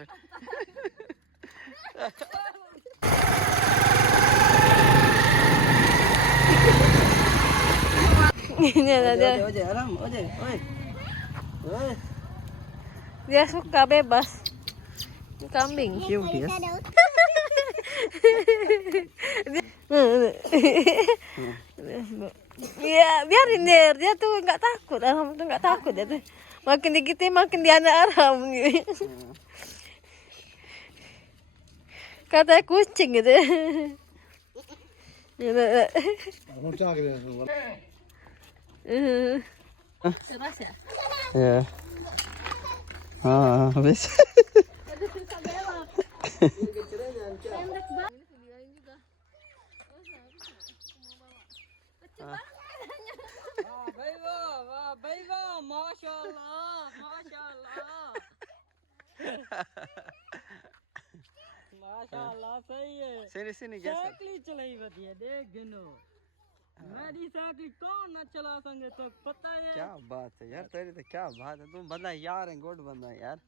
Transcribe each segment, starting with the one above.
Sepeda. Ini ada dia. Dia suka bebas. Kambing. Cute dia. Iya, biarin dia tuh nggak takut. Alhamdulillah tuh nggak takut dia tuh. Makin digitu makin dia anak aram gitu. Katanya kucing gitu. Keras ya? Ya. Ah, habis. Pendek banget. Videoin juga. माशाल्लाह सही है। Sini guys. Cycle चलाई बढ़िया देख गिनो। मेरी साइकिल कौन न चला संगे तो पता है। क्या बात है यार, तेरी तो क्या बात है, तुम बंदा यार है, गुड बंदा है यार।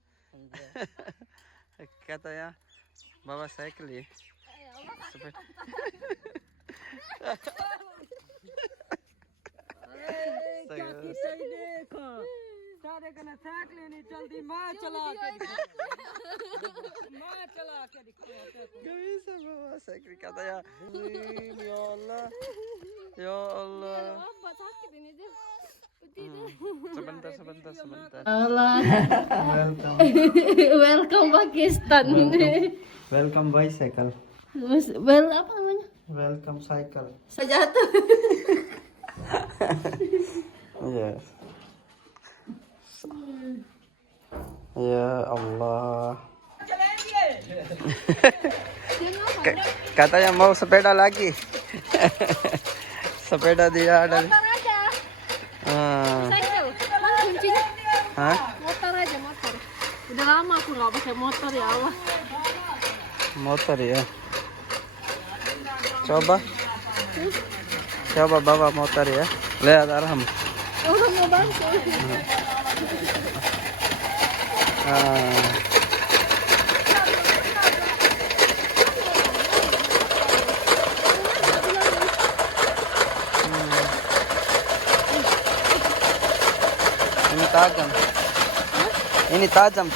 कहता है यार बाबा साइकिल ही क्या की सही देखो सारे कने साइकिल नहीं चलती मैं चला के कभी से बाबा साइकिल कहता है यार या अल्लाह या अल्लाह। sebentar Allah. Welcome Pakistan. welcome bicycle, Apa namanya? welcome cycle. Jatuh. Ya ya Allah. Katanya mau sepeda lagi. Sepeda dia ada. Motor aja. Cycle. Mana kuncinya? Hah? Motor aja, motor. Udah lama aku nggak pakai motor, ya Allah. Motor ya. Coba bawa motor ya. Lihat Arham. Udah mau bantu. Ini tajam. Ini tajam.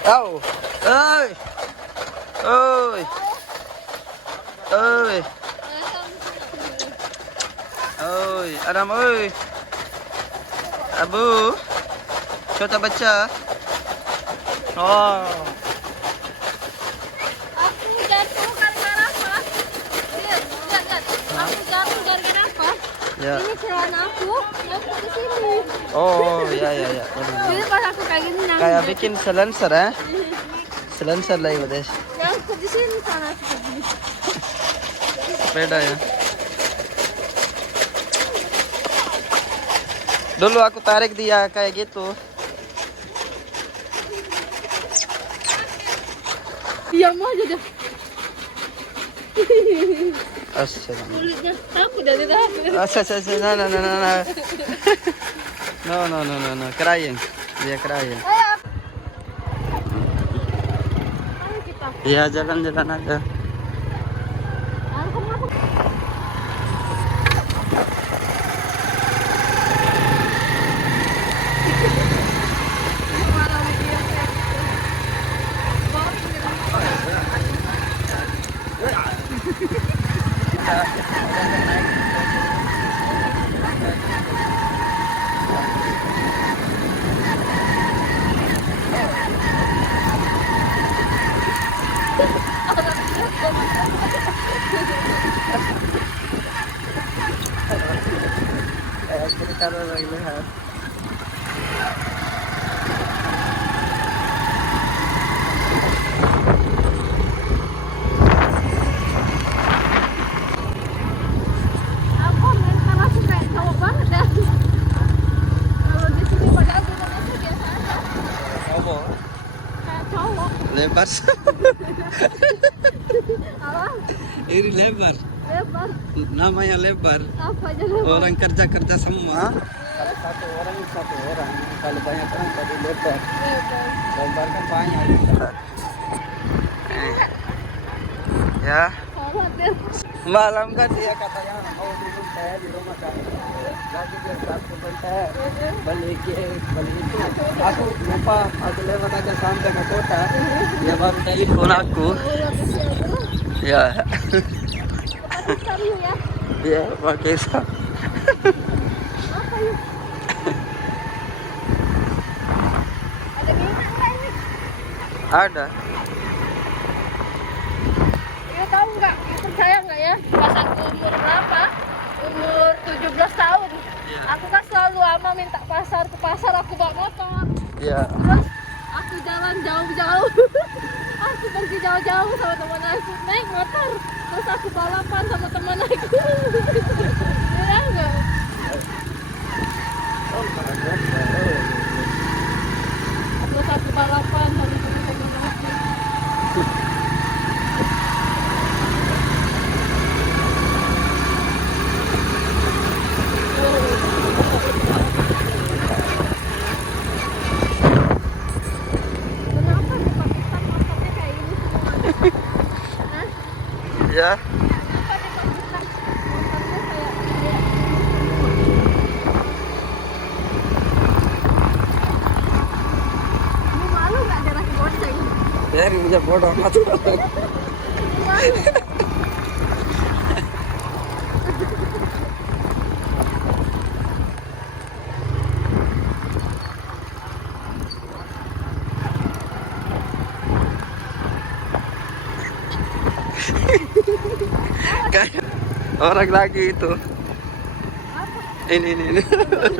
Tahu. Oi, Adam oi. Abu. Coba baca. Oh. Aku jatuh gara-gara apa? Lihat. Aku jatuh gara-gara apa? Ya. Ini celana aku jatuh ke sini. Oh, ya. Jadi pas aku kayak gini nangis. Kayak bikin silencer ya? Silencer lah itu deh. Yang di sini sana begini. Sepeda ya. Dulu aku tarik dia kayak gitu. Diam aja deh. Assalamualaikum. Kulitnya takut dari tadi. No. Crying. Dia crying. Ayo kita. Iya, jalan-jalan aja. Taruh lagi lihat. Aku karena suka cowok banget dah. Kalau di sini pada aku biasa aja. Apa? Kayak cowok. Lebar. Apa? Ini lebar. Lebar. Namanya lebar. Apa aja lebar. Orang kerja semua. Kalau satu orang. Kalau banyak orang tadi lebar. Lebar. Lebar kan banyak. Ya. Khawatir. Malam kan dia katanya mau duduk saya di rumah saya. Lagi dia satu bentar. Balik itu. Aku lupa. Aku lewat aja sampai ke kota. Dia baru telepon aku. Ya. Pakai yuk ya. Dia pakai sar. Apa yuk? Ada minyak nggak ini? Ada. Iya tahu nggak? Iya, percaya nggak ya? Pas aku umur berapa? Umur 17 tahun. Iya. Aku kan selalu ama minta ke pasar aku bawa motor. Ya. Terus aku jalan jauh-jauh. Aku pergi jauh-jauh sama teman aku naik motor. Terus aku balapan sama teman aku. Iya nggak? Terus aku balapan sama teman aku. Kenapa di Pakistan motornya kayak ini semua? Hah? Ya. Kenapa di Pakistan motornya kayak ini? Ini malu nggak daerah goceng? Ya, ini punya bodoh amat. Ini malu. Kayak orang lagi itu. Apa? Ini. Iya,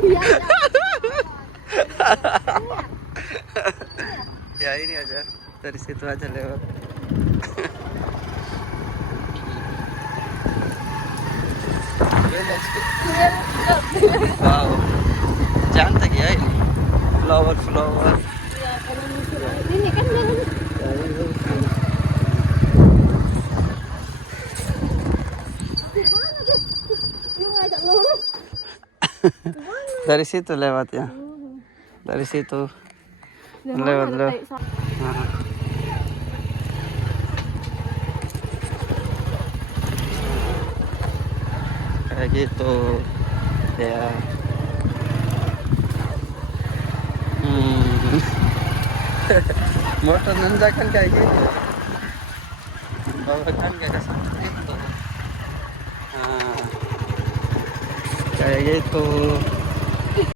iya. Ya ini aja. Dari situ aja lewat. Wow. Cantik ya ini. Flower. Iya, kalau musim ini kan jalan. Gimana deh? Lu ngajak lurus. Dari situ lewat ya. Dari situ. Lewat. Nah. Kayak gitu. Ya. Motor nanjakan kayak gitu. Bawakan kayak seperti itu. Nah, kayak gitu.